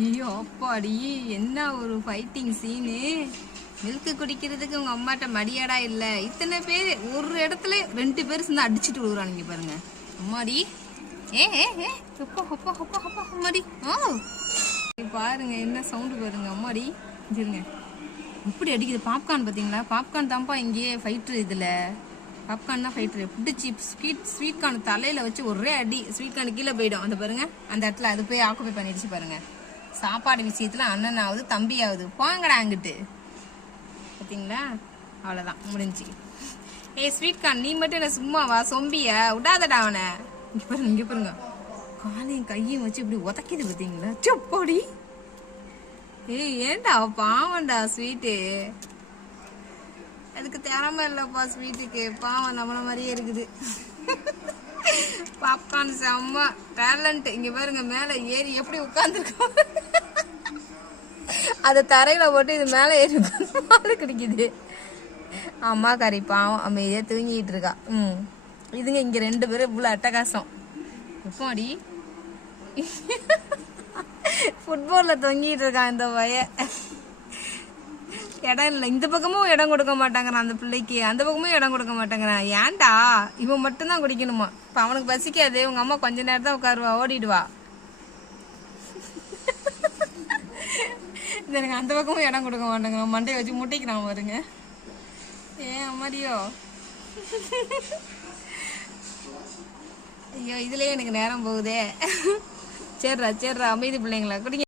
ஐயோ அப்பாடி, என்ன ஒரு ஃபைட்டிங் சீனு. மில்க் குடிக்கிறதுக்கு உங்க அம்மாட்ட மடியாடா இல்ல. இத்தனை பேர் ஒரு இடத்துல 2 பேர் சேர்ந்து அடிச்சுட்டு விழுறானுங்க பாருங்க. அம்மாடி ஏ ஏ ஏ அப்பா அப்பா அப்பா அப்பா அம்மாடி. பாருங்க என்ன சவுண்டு பாருங்க. அம்மாடி இருங்க, இப்படி அடிக்குது. பாப்கார்ன் பார்த்தீங்களா? பாப்கார்ன் தான்ப்பா இங்கேயே ஃபைட்ரு. இதில் பாப்கார்ன் தான் ஃபைட்ரு. பிடிச்சி ஸ்வீட் கார்ன் தலையில் வச்சு ஒரே அடி. ஸ்வீட் கார்ன் கீழே போயிடும். அந்த பாருங்க, அந்த இடத்துல அது போய் ஆக்குப்பை பண்ணிடுச்சு பாருங்க. சாப்பாடு விஷயத்தில் அண்ணன் ஆகுது, தம்பி ஆகுது. போங்கடா அங்கிட்டு. பார்த்தீங்களா? அவ்வளோதான், முடிஞ்சு. ஸ்வீட் கார்ன், நீ மட்டும் என்ன சும்மாவா? சொம்பியா? விடாதடா அவனை. இங்கே பாருங்க, இங்கே பாருங்க, காலையும் கையும் வச்சு இப்படி உதைக்கிது பார்த்தீங்களா? சொப்போடி. ஏன்டா பாவம்டா ஸ்வீட்டு. அதுக்கு திறமை இல்லைப்பா ஸ்வீட்டுக்கு. பாவம் நம்மள மாதிரியே இருக்குது. பாப்கார்ன் செம்ம டேலண்ட். இங்க பாருங்க, மேல ஏறி எப்படி உட்காந்துருக்கோம். அதை தரையில போட்டு இது மேல ஏறி பால் கிடைக்குது. அம்மா கறி பாவம் அமைதியா தூங்கிட்டு இருக்கா. இதுங்க இங்க 2 பேரும் இவ்வளவு அட்டகாசம். எப்போ அடி ஃபுட்பால்ல தொங்கிட்டு இருக்கான் இந்த பையன். இடம் இல்லை, இந்த பக்கமும் இடம் கொடுக்க மாட்டாங்கிறான் அந்த பிள்ளைக்கு, அந்த பக்கமும் இடம் கொடுக்க மாட்டேங்கிறான். ஏன்டா இவன் மட்டும்தான் குடிக்கணுமா? இப்போ அவனுக்கு பசிக்காது. உங்க அம்மா கொஞ்ச நேரம் தான் உட்காருவா, ஓடிடுவா. எனக்கு அந்த பக்கமும் இடம் கொடுக்க மாட்டேங்கிறான். மண்டையை வச்சு முட்டிக்கிறான் பாருங்க. ஏன் அம்மாடியோ. ஐயோ இதுலயே எனக்கு நேரம் போகுதே. சரிடா சரிடா, அமைதி பிள்ளைங்களா குடிங்க.